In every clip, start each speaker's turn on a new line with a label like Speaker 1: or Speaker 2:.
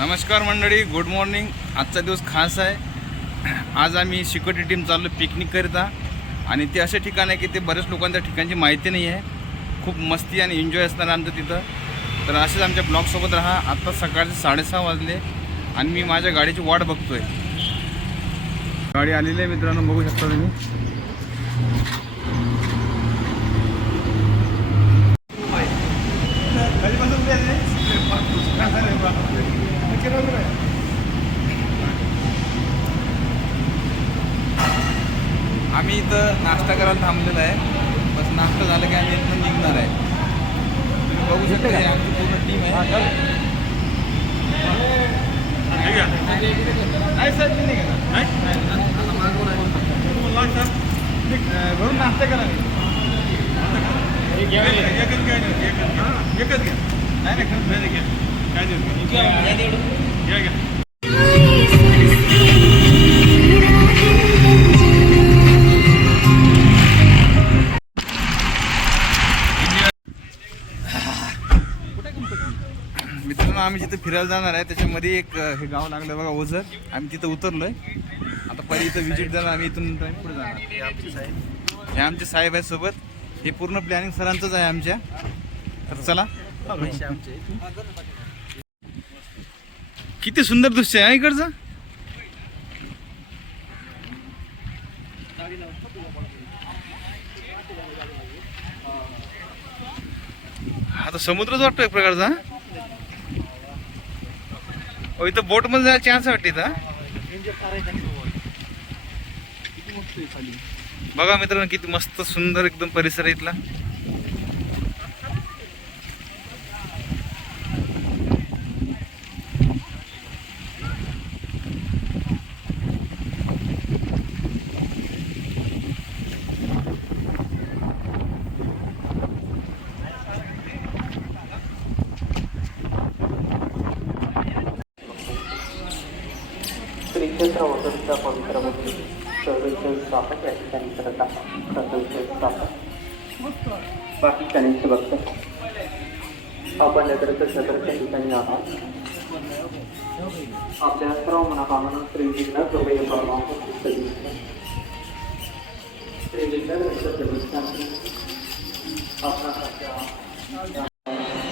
Speaker 1: नमस्कार मंडळी good morning आजचा दिवस खास आहे. आज आम्ही सिक्युरिटी टीम चाललो पिकनिक करिता आणि ते असे ठिकाण आहे की ते बऱ्याच लोकांच्या त्या ठिकाणची माहिती नाही आहे. खूप मस्ती आणि एन्जॉय असणार आमचं तिथं. तर असेच आमच्या ब्लॉगसोबत राहा. आत्ता सकाळचे साडेसहा वाजले आणि मी माझ्या गाडीची वाट बघतोय. गाडी आलेली आहे मित्रांनो बघू शकता तुम्ही. इथं नाश्ता करायला थांबलेलो आहे. बस नाश्ता झाला की आम्ही इथून निघणार आहे. तुम्ही बघू शकता ही आमची पूर्ण टीम आहे. नाही सर मी नाही? घरून नाश्ता करा. मित्रांनो आम्ही जिथे फिरायला जाणार आहे. त्याच्यामध्ये एक हे गाव लागलं बघा ओझर. आम्ही तिथं उतरलोय. आता पहिले इथं व्हिजिट देणार आम्ही इथून पुढे जाणार. हे आमचे साहेब. आहेत सोबत. हे पूर्ण प्लॅनिंग सरांचंच आहे आमच्या. तर चला. किती सुंदर दृश्य आहे इकडचं? हा तर समुद्रच वाटतो एक प्रकारचा इथं बोटमध्ये जायला चान्स वाटते का बघा मित्रांनो किती मस्त सुंदर एकदम परिसर इथला.
Speaker 2: श्री क्षेत्र वसंतच्या पवित्रमध्ये चौदशे स्थापक या ठिकाणी करत आहात चौदशे स्थापक. बाकी त्यांचे भक्त आपण नगरचं सदरच्या ठिकाणी आहात. आपल्या सर्व मनापासून श्री विघ्न कृपये परमात्मा श्री विघ्न प्रतिष्ठान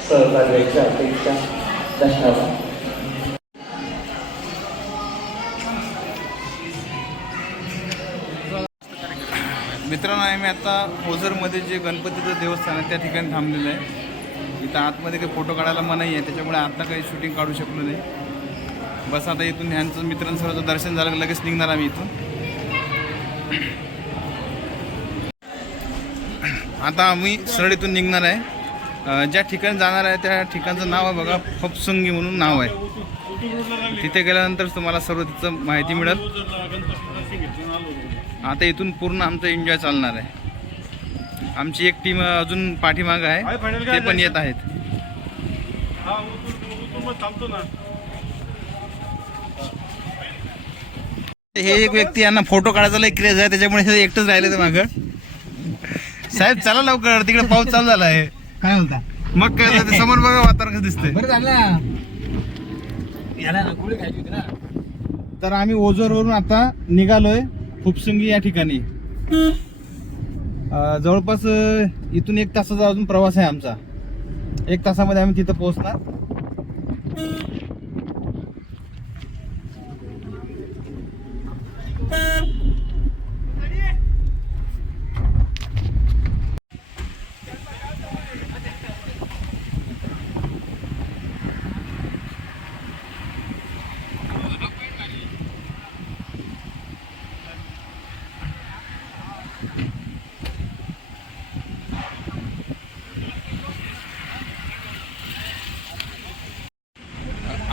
Speaker 2: सहकार्याच्या अपेक्षा. दशावा
Speaker 1: मित्रांनो आम्ही आता ओझरमध्ये जे गणपतीचं देवस्थान आहे त्या ठिकाणी थांबलेलं आहे. इथं आतमध्ये काही फोटो काढायला मनाई आहे त्याच्यामुळे आता काही शूटिंग काढू शकलो नाही. बस आता इथून ह्यांचं मित्रांसोबत दर्शन झालं लगेच निघणार आम्ही इथून. आता आम्ही सरळ इथून निघणार आहे. ज्या ठिकाणी जाणार आहे त्या ठिकाणचं नाव आहे बघा फपसुंगी म्हणून नाव आहे. तिथे गेल्यानंतर तुम्हाला सर्व तिथं माहिती मिळेल. आता इथून पूर्ण आमचं एन्जॉय चालणार आहे. आमची एक टीम अजून पाठीमाग आहे. ते पण येत आहेत. हे एक व्यक्ती यांना फोटो काढायचा लय क्रेज आहे त्याच्यामुळे हे एकटंच राहिले ते मागं. साहेब चला लवकर तिकडे पाऊस चालू झाला आहे.
Speaker 3: काय बोलता?
Speaker 1: मग काय झालं? ते समोर बघा वातावरण कसं दिसतंय.
Speaker 3: बरं झालं ना. याला ना गोळी खायची होती ना?
Speaker 1: तर आम्ही ओझरवरून आता निघालोय. फुपसुंगी या ठिकाणी. जवळपास इथून एक तासाचा अजून प्रवास आहे आमचा. एक तासामध्ये आम्ही तिथं पोहोचणार.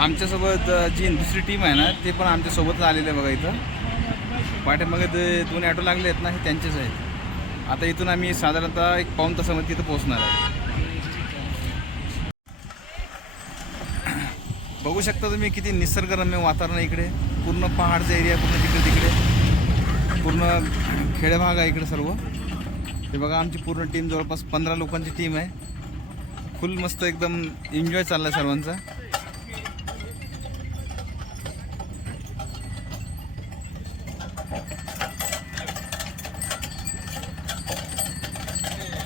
Speaker 1: आमच्यासोबत जी दुसरी टीम आहे ना ते पण आमच्यासोबतच आलेले आहे बघा इथं. पाठीमागे ते दोन ॲटो लागले आहेत ना हे त्यांचेच आहेत. आता इथून आम्ही साधारणतः एक पाऊन तासामध्ये तिथं पोहोचणार आहे. बघू शकता तुम्ही किती निसर्गरम्य वातावरण आहे इकडे. पूर्ण पहाडचा एरिया पूर्ण तिकडे तिकडे. पूर्ण खेडेभाग आहे इकडे सर्व. हे बघा आमची पूर्ण टीम जवळपास पंधरा लोकांची टीम आहे. फुल मस्त एकदम एन्जॉय चालला आहे सर्वांचा.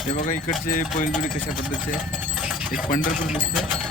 Speaker 1: हे बघा इकडचे बैलजोडी कशा पद्धतीचे एक पंढरपूर दिसतं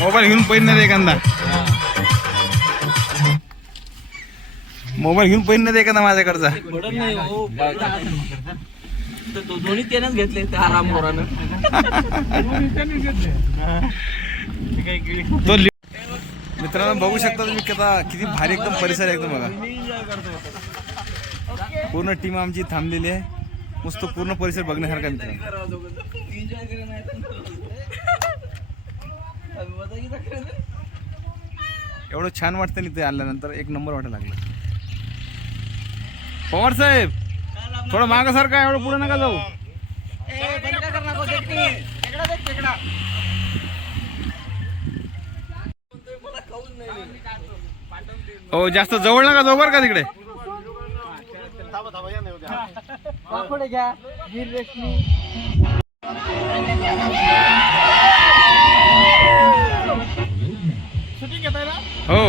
Speaker 1: मोबाईल घेऊन पैन नाही एखादा. मोबाईल घेऊन पैन नाही एखादा माझ्याकडचा.
Speaker 2: दोन्ही त्यानंच घेतले आराम मोरानं.
Speaker 1: तो मित्रांनो बघू शकता तुम्ही कथा किती भारी एकदम परिसर आहे एकदम बघा पूर्ण टीम आमची थांबलेली आहे. मस्त पूर्ण परिसर बघण्यासारखा मित्रांनो. एवढं छान वाटतं ना ते आल्यानंतर. एक नंबर वाटायला लागला. पवार साहेब थोडं मागासारखं आहे, एवढं पुढे नका जाऊ. हो जास्त जवळ नका जाऊ बरं का तिकडे. हो.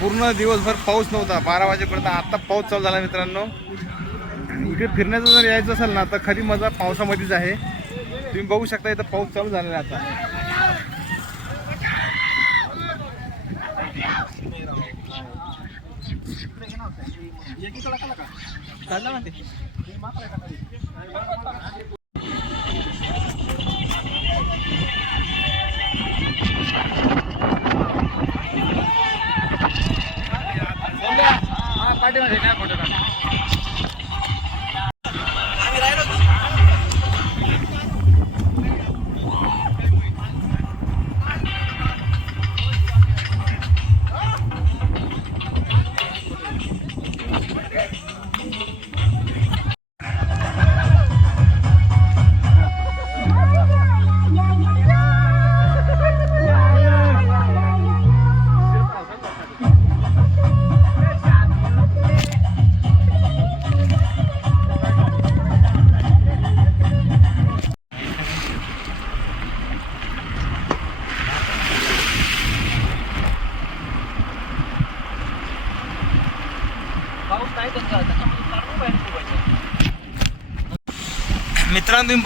Speaker 1: पूर्ण दिवसभर पाऊस नव्हता बारा वाजेपर्यंत आता पाऊस चालू झाला मित्रांनो. इकडे फिरण्याचं जर यायचं असेल ना तर खरी मजा पावसामध्येच आहे. तुम्ही बघू शकता इथं पाऊस चालू झालेला आहे आता. मित्रांनो म्हणते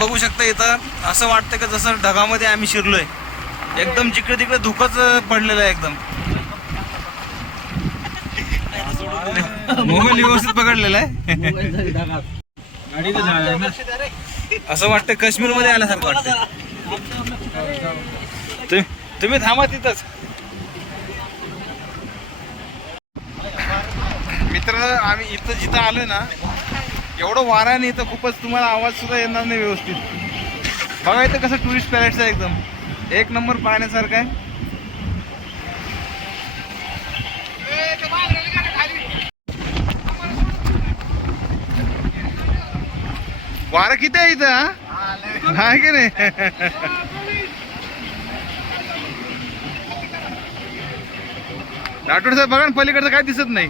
Speaker 1: बघू शकता इथं असं वाटतं की जसं ढगामध्ये आम्ही शिरलोय. एकदम जिकडे तिकडे धुकच पडलेलं आहे एकदम. मोबाईल व्यवस्थित पकडलेला आहे. असं वाटतं काश्मीरमध्ये आल्यासारखं वाटतं तुम्ही तुम्ही थांबा तिथंच. मित्र आम्ही इथं जिथं आलोय ना एवढं वारा आहे तर खूपच तुम्हाला आवाज सुद्धा येणार नाही व्यवस्थित. बघा इथं कसं टुरिस्ट पॅलेट्स आहे एकदम. एक नंबर पाहण्यासारखं आहे. वारा किती आहे इथं हा? आहे की नाही? राठोड साहेब बघा ना पलीकडचं काय दिसत नाही.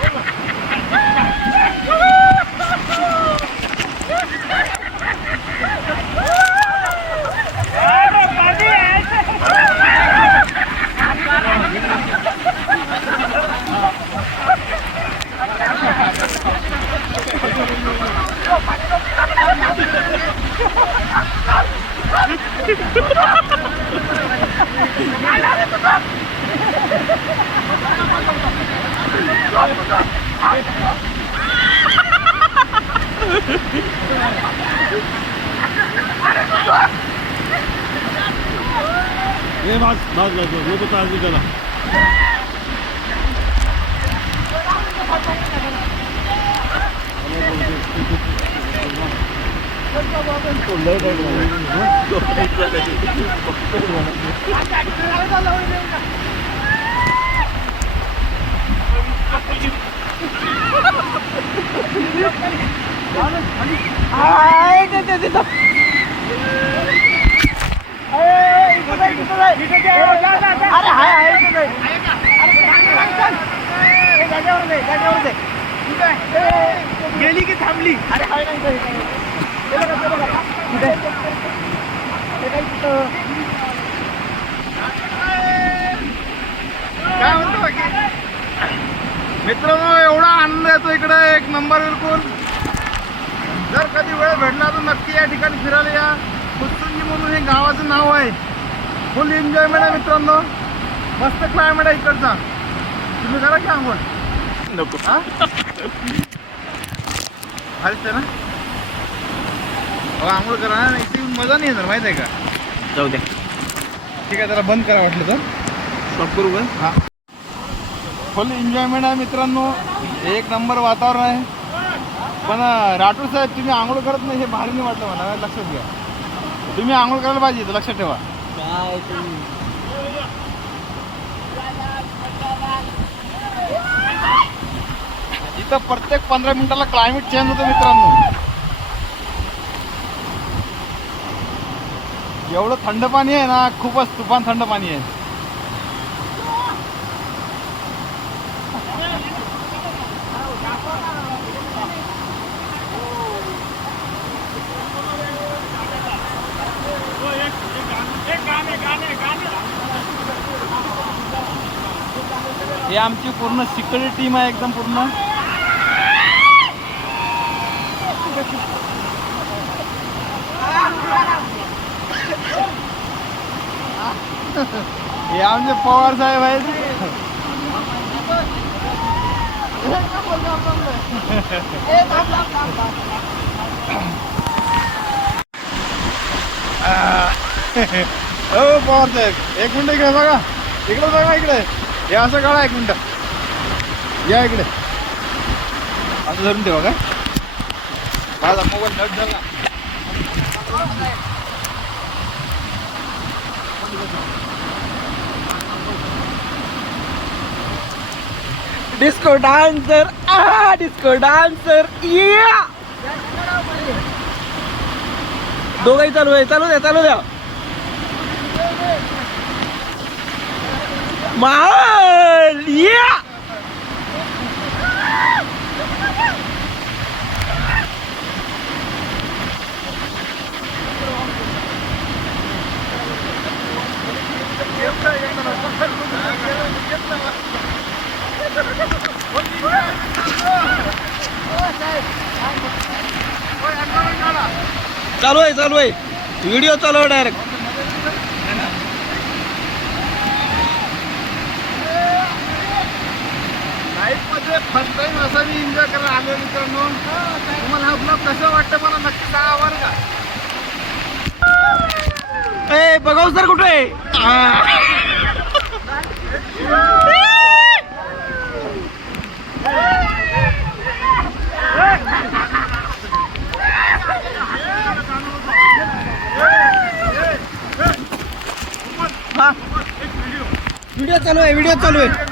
Speaker 1: えまず
Speaker 3: まずまず喉と味か
Speaker 2: ら。Thank you. 한다고 하면 또 레벨이 또 레벨이 나는
Speaker 4: 아이 됐다 됐다
Speaker 2: 에이 이거다 이거다 이거다 아래 아래 아래 이거다 아래 가자 오는데 가자 오는데 이거 열리게 담리 아래 아래 가자
Speaker 1: काय म्हणतो मित्रांनो एवढा आनंद येतो इकडे एक नंबर बिलकुल जर कधी वेळ भेटला तर नक्की या ठिकाणी फिरायला या. कुस्तुंजी म्हणून हे गावाचं नाव आहे. फुल एन्जॉयमेंट आहे मित्रांनो. मस्त क्लायमेट आहे इकडचा. तुम्ही करा की आंघोळ. नको. हा? ना? आंघोळ करा ना इथे मजा नाही येणार माहिती आहे का?
Speaker 3: जाऊ द्या.
Speaker 1: ठीक आहे जरा बंद करा वाटलं तर.
Speaker 3: स्टॉप करू का?
Speaker 1: हा. फुल एन्जॉयमेंट आहे मित्रांनो. एक नंबर वातावरण आहे. पण राठोड साहेब तुम्ही आंघोळ करत नाही हे भारी नाही वाटलं मला लक्षात घ्या. तुम्ही आंघोळ करायला पाहिजे इथं, लक्षात ठेवा.
Speaker 3: काय तुम्ही?
Speaker 1: इथं प्रत्येक पंधरा मिनिटाला क्लायमेट चेंज होतं मित्रांनो. एवढं थंड पाणी आहे ना खूपच तुफान थंड पाणी आहे. हे आमची पूर्ण सिक्युरिटी टीम आहे एकदम पूर्ण. हे आमचे पवार साहेब आहेत. हो पवार साहेब एक मिनिट इकडे बघा. इकडे बघा इकडे. हे असं काढा एक मिनिट. या इकडे. असं धरून ठेवा का? माझा मोबाईल नट झाला.
Speaker 2: डिस्को डान्सर आ डिस्को डान्सर या दोघही चालू आहे चालू द्या चालू द्या. माल! या चालू आहे चालू आहे. व्हिडिओ चालू आहे डायरेक्ट
Speaker 1: फर्स्ट टाइम असं मी एन्जॉय करायला आलो मित्रांनो. तुम्हाला हा ब्लॉग कसं वाटतं मला नक्की सांगा बरं का?
Speaker 3: ए बघाव सर कुठे व्हिडिओ चालू आहे व्हिडिओ चालू आहे.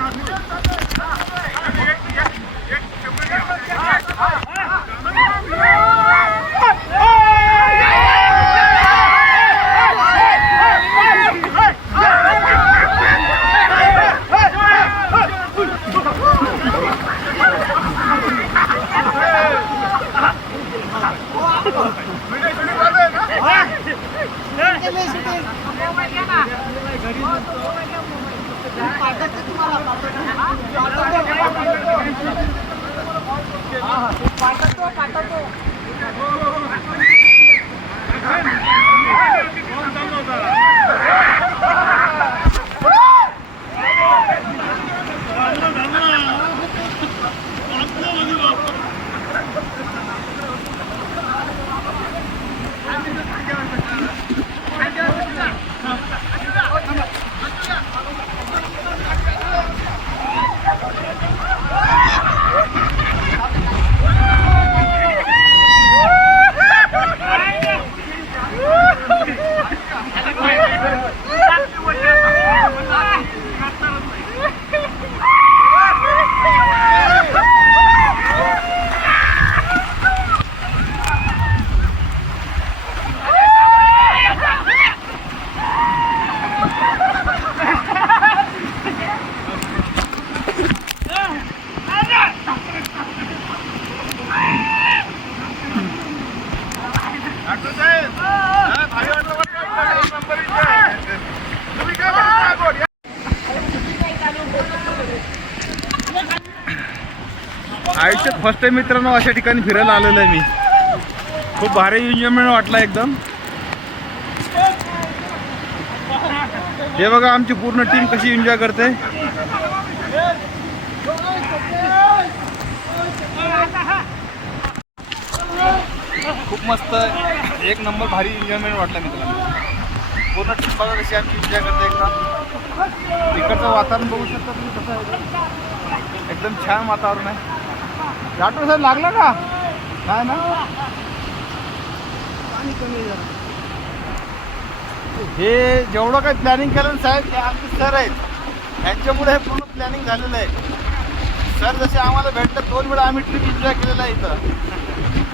Speaker 1: आयुष्यात फर्स्ट टाइम मित्रांनो अशा ठिकाणी फिरायला आलेलो आहे मी. खूप भारी एन्जॉयमेंट वाटला एकदम. हे बघा आमची पूर्ण टीम कशी एन्जॉय करते. खूप मस्त एक नंबर भारी एन्जॉयमेंट वाटला मित्रांनो. पूर्ण टीम बघा कशी आमची एन्जॉय करते एकदम. तिकडचं वातावरण बघू शकता तुम्ही कसं आहे. एकदम छान वातावरण आहे. ऑटो सर लागला का? नाही ना? हे जेवढं काही प्लॅनिंग केलं ना साहेब हे आमचे सर आहेत. यांच्यामुळे हे पूर्ण प्लॅनिंग झालेलं आहे. सर जसे आम्हाला भेटलं दोन वेळा आम्ही ट्रिप एन्जॉय केलेला आहे इथं.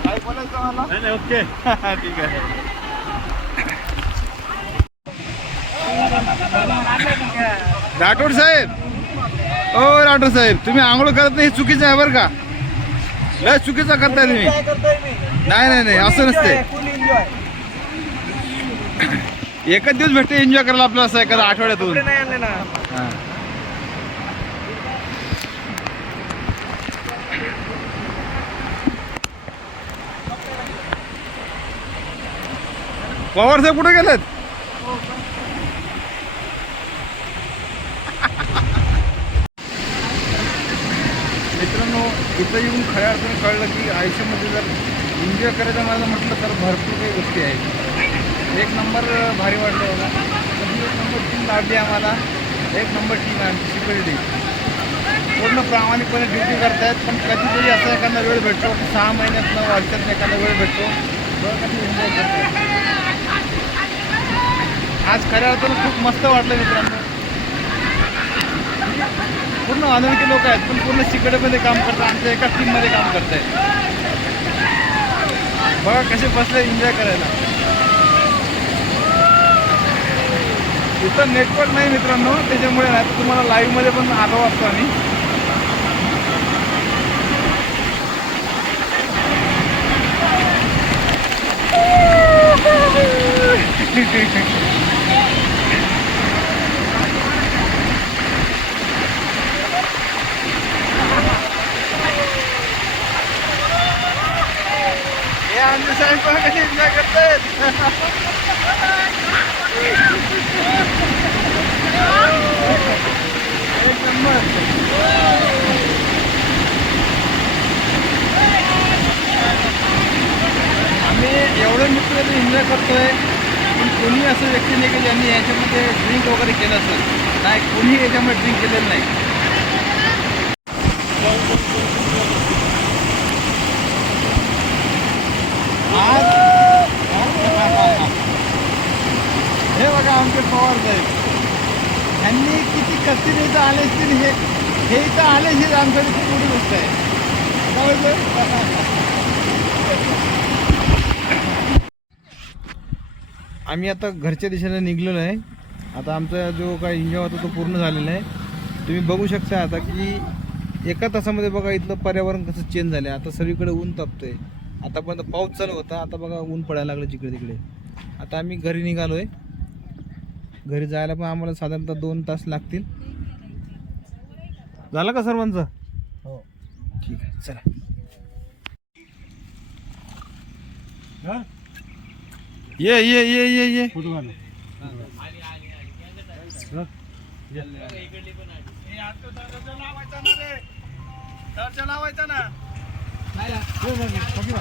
Speaker 1: काय बोलायचं मला
Speaker 3: ओके
Speaker 1: ठीक आहे. राठोड साहेब. ओ राठोड साहेब तुम्ही आंघोळ करत नाही हे चुकीचं आहे बरं का? लय चुकीचं करताय तुम्ही. नाही नाही नाही असं नसते. एकच दिवस भेटते एन्जॉय करायला आपलं असं एखादा आठवड्यातून.
Speaker 3: नाही
Speaker 1: हा. पवार साहेब कुठे गेलेत? तिथं येऊन खऱ्या अर्थाने कळलं की आयुष्यामध्ये जर एन्जॉय करायचं माझं म्हटलं तर भरपूर काही गोष्टी आहेत. एक नंबर भारी वाटलं मला तशी एक नंबर टीम लाभली आम्हाला. एक नंबर टीम आमची सिक्युरिटी पूर्ण प्रामाणिकपणे ड्युटी करतायत पण कधीतरी असा एखादा वेळ भेटतो की सहा महिन्यातनं वर्षातनं एखादा वेळ भेटतो. बघा कधी एन्जॉय करतो आज खऱ्या अर्थानं खूप मस्त वाटलं मित्रांनो. पूर्ण अनोळखी लोक आहेत पण पूर्ण सिक्युरिटीमध्ये काम करतात आमच्या एका टीममध्ये काम करताय बघा कसे बसले एन्जॉय करायला. इथं नेटवर्क नाही मित्रांनो त्याच्यामुळे नाही तर तुम्हाला लाईव्हमध्ये पण आलो असतो आम्ही. ठीक आमची साहेब एन्जॉय आम्ही एवढे मित्र ते एन्जॉय करतो आहे पण कोणी असं व्यक्ती नाही की ज्यांनी याच्यामध्ये ड्रिंक वगैरे केलं असेल. नाही कोणी याच्यामध्ये ड्रिंक केलेलं नाही. बघा आमचे पवार साहेब? त्यांनी किती कसतील इथं आले असतील हे हे इथं आले हे आमच्याकडे खूप मोठी गोष्ट आहे. आम्ही आता घरच्या दिशेला निघलेलो आहे. आता आमचा जो काही इंजॉय होता तो पूर्ण झालेला आहे. तुम्ही बघू शकता आता की एका तासामध्ये बघा इथलं पर्यावरण कसं चेंज झालं आहे आता सगळीकडे ऊन तापतंय. आतापर्यंत पाऊस चालू होता. आता बघा ऊन पडायला लागलं जिकडे तिकडे. आता आम्ही घरी निघालो आहे घरी जायला पण आम्हाला साधारणतः दोन तास लागतील. झालं का सर्वांचं?
Speaker 3: हो.
Speaker 1: ठीक आहे चला.
Speaker 3: हा?
Speaker 1: ये ये ये ये ये?
Speaker 3: धर ना. हो, घे ना.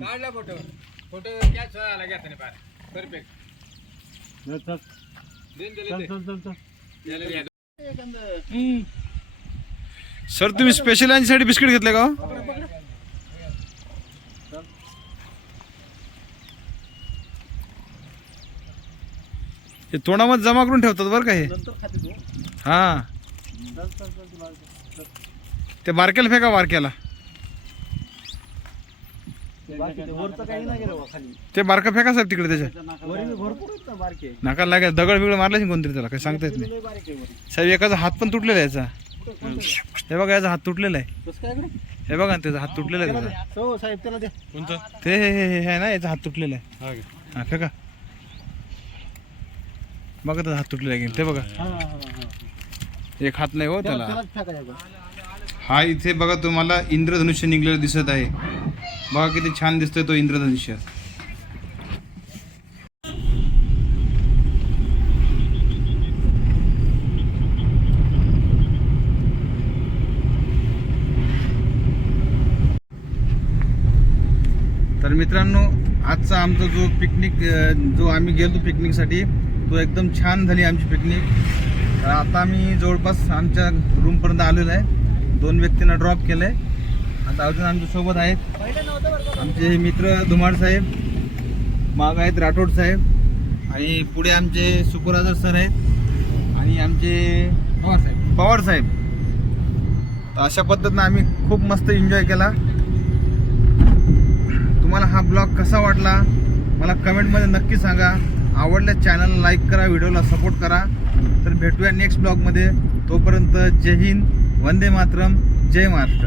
Speaker 5: काढला फोटो फोटो कॅच व्हायला घेता नाही पार परफेक्ट. देऊन दिले ते. याला घ्या.
Speaker 1: सर तुम्ही स्पेशल यांच्यासाठी बिस्किट घेतले का हो? हे तोंडामध्ये जमा करून ठेवतात बरं का हे. हा. ते बारक्याला फेका बारक्याला. ते बारका फेका साहेब तिकडे त्याच्या? नाका लागेल. दगड बिगड मारला कोणतरी त्याला? काही सांगता येत नाही. साहेब एकाचा हात पण तुटलेला आहे याचा. हे बघा याचा हात तुटलेला आहे. हे बघा ना, त्याचा हात तुटलेला आहे त्याचा.
Speaker 3: हो साहेब त्याला द्या.
Speaker 1: ते हे हे हे आहे ना याचा हात तुटलेला आहे.
Speaker 3: हा का?
Speaker 1: हा फेका. बघा त्याचा हात तुटलेला आहे ते बघा.
Speaker 3: हा, हा, हा, हा.
Speaker 1: एक हात नाही हो त्याला.
Speaker 3: त्यालाच फेकायचं.
Speaker 1: हा इथे बघा तुम्हाला इंद्रधनुष्य निघलेलं दिसत आहे. बघा किती छान दिसतोय तो इंद्रधनुष्य. तर मित्रांनो आजचा आमचा जो पिकनिक जो आम्ही गेलो पिकनिकसाठी तो एकदम छान झाली आमची पिकनिक तर आता आम्ही जवळपास आमच्या रूमपर्यंत आलेलो आहे. दोन व्यक्तींना ड्रॉप केलं आहे आता अजून आमच्यासोबत आहेत. आमचे हे मित्र धुमाड साहेब माग आहेत राठोड साहेब आणि पुढे आमचे सुपरवायझर सर आहेत आणि आमचे
Speaker 5: पवार साहेब.
Speaker 1: पवार साहेब. तर अशा पद्धतीनं आम्ही खूप मस्त एन्जॉय केला. तुम्हाला हा ब्लॉग कसा वाटला? मला कमेंटमध्ये नक्की सांगा. आवडल्या चॅनलला लाईक करा व्हिडिओला सपोर्ट करा. तर भेटूया नेक्स्ट ब्लॉगमध्ये तोपर्यंत जय हिंद वंदे मातरम जय महाराष्ट्र.